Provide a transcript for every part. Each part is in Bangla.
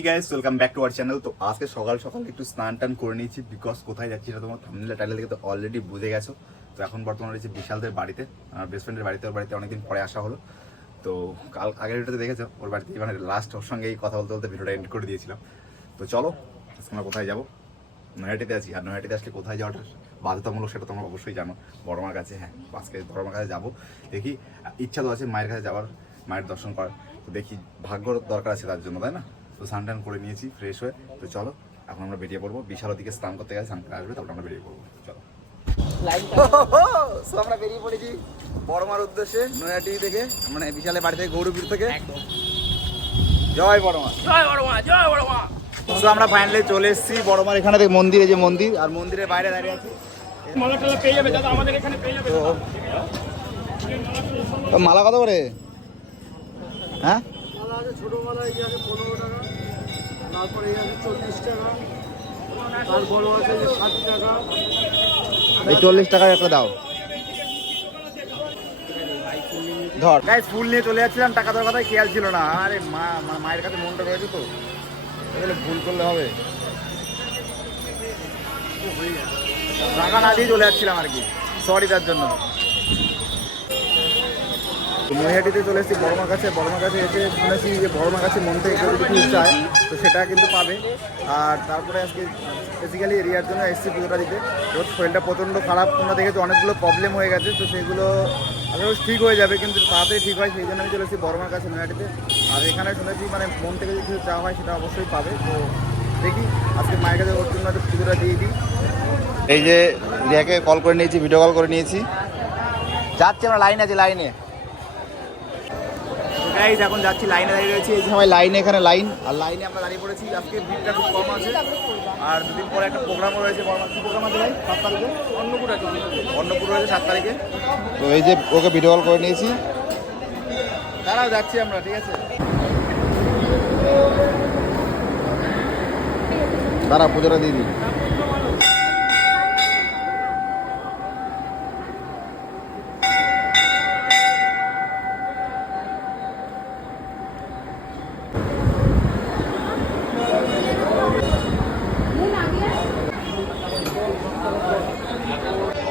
Hey guys welcome back to our channel তো আজকে সকাল সকাল একটু স্নান টান করে নিয়েছি বিকজ কোথায় যাচ্ছি সেটা তোমার থামনেলা টাইটেল থেকে তো অলরেডি বুঝে গেছো। তো এখন বর্তমানে রয়েছে বিশালদের বাড়িতে, আমার বেস্ট ফ্রেন্ডের বাড়িতে, ওর বাড়িতে অনেকদিন পরে আসা হলো। তো কাল আগের ভিডিওতে দেখেছ, ওর বাড়িতে মানে লাস্ট ওর সঙ্গে এই কথা বলতে বলতে ভিডিওটা এন্ড করে দিয়েছিলাম। তো চলো, আজকে আমরা কোথায় যাব? নয়াটিতে আছি। আর নয়াটিতে আসলে কোথায় যাওয়াটা বাধ্যতামূলক সেটা তোমরা অবশ্যই জানো। বড় মার কাছে হ্যাঁ আজকে বড় মার কাছে যাব। দেখি, ইচ্ছা তো আছে মায়ের কাছে যাওয়ার, মায়ের দর্শন করার। তো দেখি, ভাগ্যর দরকার আছে তার জন্য, তাই না? তো স্নান টান করে নিয়েছি ফ্রেশ হয়ে। তো চলো এখন আমরা বেরিয়ে পড়ব। বিশাল দিকে স্নান করতে গেছে স্নান করে আসবে তারপর আমরা বেরিয়ে পড়ব। চলো। So, আমরা বেরিয়ে পড়েছি বড়মার উদ্দেশ্যে নয়াটি থেকে মানে বিশালের বাড়ি থেকে গৌরবীর থেকে। জয় বড়মা। জয় বড় মা জয় বড় মা তো আমরা ফাইনালি চলে এসেছি বড়মার এখানে থেকে মন্দির যে মন্দির আর মন্দিরের বাইরে দাঁড়িয়ে আছি। মালা পেয়ে যাবে দাদা আমাদের এখানে পেয়ে যাবে। মালা কত করে? হ্যাঁ? মালা তারপরে এই আছে চল্লিশ টাকা। তার বড় আছে ষাট টাকা। এই চল্লিশ টাকা একটা দাও। ধর। গাইস ফুল নিয়ে চলে যাচ্ছিলাম টাকা দেওয়ার কথাই খেয়াল ছিল না। আরে মা মা- মায়ের কাছে মনটা রয়েছে তো। তাহলে ভুল করলে হবে। টাকা না দিয়ে চলে যাচ্ছিলাম আর কি। সরি তার জন্য। নৈহাটিতে চলে এসেছি, বড়মার কাছে বড়মার কাছে এসে শুনেছি যে বড়মার কাছে মন থেকে কেউ কিছু চায়, তো সেটা কিন্তু পাবে। আর তারপরে আজকে বেসিক্যালি এরিয়ার জন্য এসেছি পুজোটা দিতে। ওর শরীরটা প্রচণ্ড খারাপ, তোমরা দেখেছ অনেকগুলো প্রবলেম হয়ে গেছে, তো সেগুলো করি ঠিক হয়ে যাবে, কিন্তু তাড়াতাড়ি ঠিক হয়, সেই জন্য আমি চলে এসেছি বড়মার কাছে নৈহাটিতে। আর এখানে শুনেছি মানে মন থেকে যদি কিছু চাওয়া হয়, সেটা অবশ্যই পাবে। তো দেখি, আজকে মায়ের কাছে ওর জন্য একটু পুজোটা দিয়ে দিই। এই যে রিয়াকে কল করে নিয়েছি ভিডিও কল করে নিয়েছি। যাচ্ছি আমরা লাইনে আছে লাইনে গাইজ এখন যাচ্ছি লাইনে দাঁড়িয়ে রয়েছি। এই সময় লাইনে এখানে লাইন আর লাইনে আমরা দাঁড়িয়ে পড়েছি। আজকে ভিড়টা খুব কম আছে। আর দুদিন পরে একটা প্রোগ্রামও রয়েছে প্রোগ্রাম আছে ভাই? সাত তারিখে? অন্নপুর আছে। অন্নপুর রয়েছে সাত তারিখে। তো এই যে ওকে ভিডিও কল করে নিয়েছি। দাঁড়াও যাচ্ছি আমরা ঠিক আছে? দাঁড়া পুজোটা দিয়ে দিই।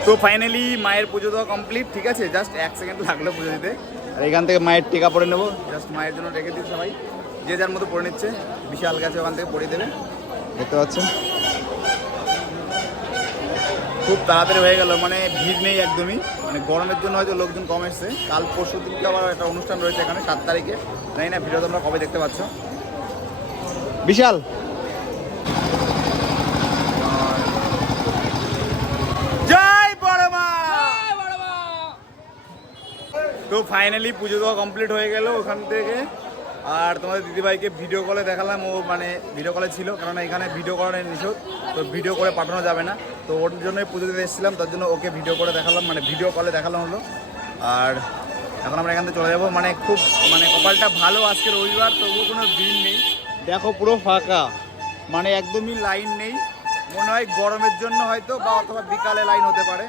তো ফাইনালি মায়ের পুজো দেওয়া কমপ্লিট ঠিক আছে? জাস্ট এক সেকেন্ড লাগল পুজো দিতে। আর এখান থেকে মায়ের টিকা পরে নেব। জাস্ট মায়ের জন্য রেখে দিই সবাই। যে যার মতো পরে নিচ্ছে বিশাল গাছে ওখান থেকে পরিয়ে দেবে। দেখতে পাচ্ছেন? খুব তাড়াতাড়ি হয়ে গেল মানে ভিড় নেই একদমই। মানে গরমের জন্য হয়তো লোকজন কম এসছে। কাল পরশু দিনকে আবার একটা অনুষ্ঠান রয়েছে এখানে সাত তারিখে। জানি না ভিডিও তোমরা কবে দেখতে পাচ্ছ। বিশাল জয় বড় মা জয় বড় মা তো ফাইনালি পুজো দেওয়া কমপ্লিট হয়ে গেল ওখান থেকে। আর তোমাদের দিদিভাইকে ভিডিও কলে দেখালাম, ও মানে ভিডিও কলে ছিল কারণ এখানে ভিডিও করানো নিষেধ, তো ভিডিও করে পাঠানো যাবে না। তো ওর জন্যই পুজো দিতে এসেছিলাম, তার জন্য ওকে ভিডিও করে দেখালাম মানে ভিডিও কলে দেখালাম হলো আর এখন আমরা এখান থেকে চলে যাব মানে খুব মানে কপালটা ভালো আজকে রবিবার, তবুও কোনো ভিড় নেই। দেখো পুরো ফাঁকা মানে একদমই লাইন নেই। মনে হয় গরমের জন্য হয়তো বা অথবা বিকালে লাইন হতে পারে।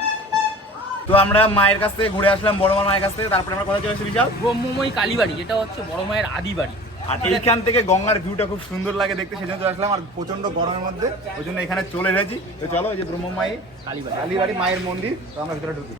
তো আমরা মায়ের কাছ থেকে ঘুরে আসলাম বড় মার মায়ের কাছ থেকে। তারপরে আমরা কথা চলে এসেছি বিশাল? ব্রহ্মময় কালীবাড়ি যেটা হচ্ছে বড় মায়ের আদি বাড়ি। আর এইখান থেকে গঙ্গার ভিউটা খুব সুন্দর লাগে দেখতে সেজন্য চলে আসলাম। আর প্রচণ্ড গরমের মধ্যে ওই জন্য এখানে চলে এসেছি। তো চলো এই যে ব্রহ্মমায়ী কালীবাড়ি কালীবাড়ি মায়ের মন্দির তো আমরা ভিতরে ঢুকি।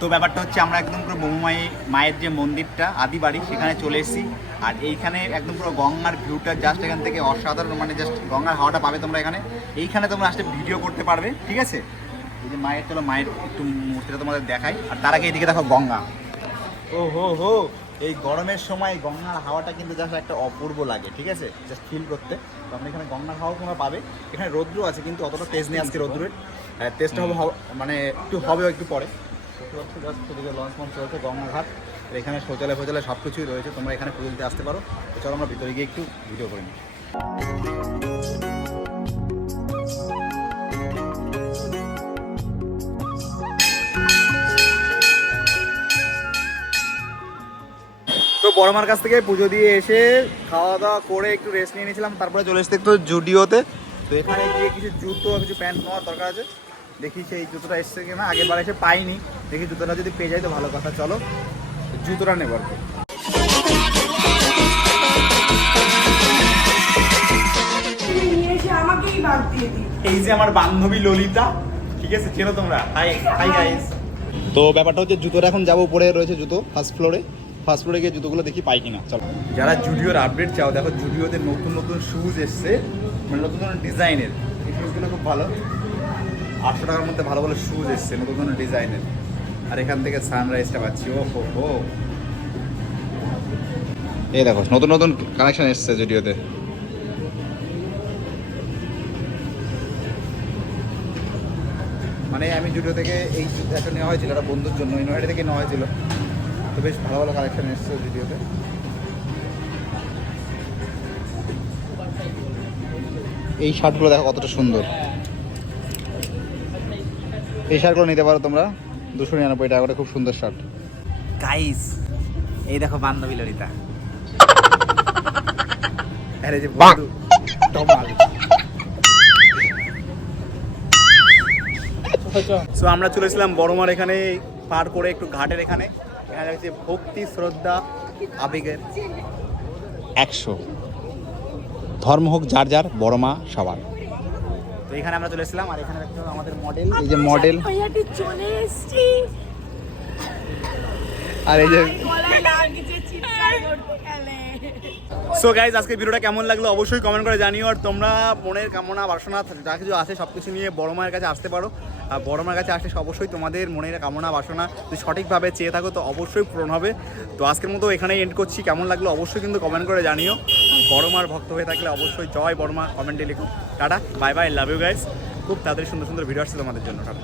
তো ব্যাপারটা হচ্ছে আমরা একদম পুরো বহুমাই মায়ের যে মন্দিরটা, আদি বাড়ি, সেখানে চলে এসেছি। আর এইখানে একদম পুরো গঙ্গার ভিউটা জাস্ট এখান থেকে অসাধারণ মানে জাস্ট গঙ্গার হাওয়াটা পাবে তোমরা এখানে। এইখানে তোমরা আসলে ভিডিও করতে পারবে, ঠিক আছে? এই যে মায়ের, চলো মায়ের একটু মূর্তিটা তোমাদের দেখাই। আর তার আগে এদিকে দেখো গঙ্গা। ও হো হো এই গরমের সময় গঙ্গার হাওয়াটা কিন্তু জাস্ট একটা অপূর্ব লাগে, ঠিক আছে? জাস্ট ফিল করতে। তো আমরা এখানে গঙ্গার হাওয়া তোমরা পাবে। এখানে রৌদ্র আছে, কিন্তু অতটা তেজ নেই আজকে রৌদ্রের। তেজটা হবে হবে- মানে একটু হবে একটু পরে। লঞ্চ মঞ্চ চলছে গঙ্গাঘাট। এখানে শৌচালয় ফৌচালয় সব কিছুই রয়েছে, তোমরা এখানে পুজো দিতে আসতে পারো। চলো আমরা ভিতরে গিয়ে একটু ভিডিও করে নিই। তো বড় মার কাছ থেকে পুজো দিয়ে এসে খাওয়া দাওয়া করে একটু রেস্ট নিয়ে নিয়েছিলাম, তারপরে চলে এসেছি একটু জুডিওতে তো এখানে গিয়ে কিছু জুতো, কিছু প্যান্ট নেওয়ার দরকার আছে। দেখি সেই জুতোটা এসছে কিনা আগের বার এসে পাইনি। দেখি জুতোটা যদি পেয়ে যাই তো ভালো কথা, চলো। জুতোটা নেব আর কি। নিয়ে এসে আমাকেই বাদ দিয়ে দিই এই যে আমার বান্ধবী ললিতা, ঠিক আছে, চেনো তোমরা? হাই হাই গাইস তো ব্যাপারটা হচ্ছে জুতোর এখন যাব উপরে, রয়েছে জুতো ফার্স্ট ফ্লোরে ফার্স্ট ফ্লোরে গিয়ে জুতোগুলো দেখি পাই কিনা, চলো। যারা জুডিওর আপডেট চাও, দেখো জুডিওতে নতুন নতুন শুজ এসছে মানে নতুন নতুন ডিজাইনের এই শুজগুলো খুব ভালো। আটশো টাকার মধ্যে ভালো ভালো শুজ এসছে, নতুন নতুন ডিজাইনের। আর এখান থেকে সানরাইজটা পাচ্ছি ও হো। হো এই দেখো, নতুন নতুন কানেকশন এসছে জুডিওতে মানে আমি জুডিও থেকে এই একটা নেওয়া হয়েছিল, একটা বন্ধুর জন্য নয়টা থেকে নেওয়া হয়েছিল। তো বেশ ভালো ভালো কালেকশন এসেছে জুডিওতে এই শার্টগুলো দেখো কতটা সুন্দর। এই শার্টগুলো নিতে পারো তোমরা। দুশো নিরানব্বই টাকা করে খুব সুন্দর শার্ট। গাইস এই দেখো বান্ধবী ললিতা। আরে যে বন্ধু সো আমরা চলেছিলাম বড়মার এখানে পার করে একটু ঘাটের এখানে। ভক্তি শ্রদ্ধা আবেগের। একশো। ধর্ম হোক যার যার বড়মা সবার। তো এখানে আমরা চলে এসেছিলাম আর এখানে দেখতে আমাদের মডেল এই যে মডেল ভাইয়াটি চলে এসছি। আর এই যে সো গাইজ আজকে ভিডিওটা কেমন লাগল অবশ্যই কমেন্ট করে জানিও আর তোমরা মনের কামনা বাসনা যা কিছু আছে সব কিছু নিয়ে বড় মায়ের কাছে আসতে পারো। আর বড় মায়ের কাছে আসলে অবশ্যই তোমাদের মনের কামনা বাসনা যদি সঠিকভাবে চেয়ে থাকো তো অবশ্যই পূরণ হবে। তো আজকের মতো এখানেই এন্ড করছি। কেমন লাগল অবশ্যই কিন্তু কমেন্ট করে জানিও। বড় মার ভক্ত হয়ে থাকলে অবশ্যই জয় বড়মা কমেন্টে লিখুন। Tata, bye bye love you guys খুব তাড়াতাড়ি সুন্দর সুন্দর ভিডিও আসছে তোমাদের জন্য, টাটা।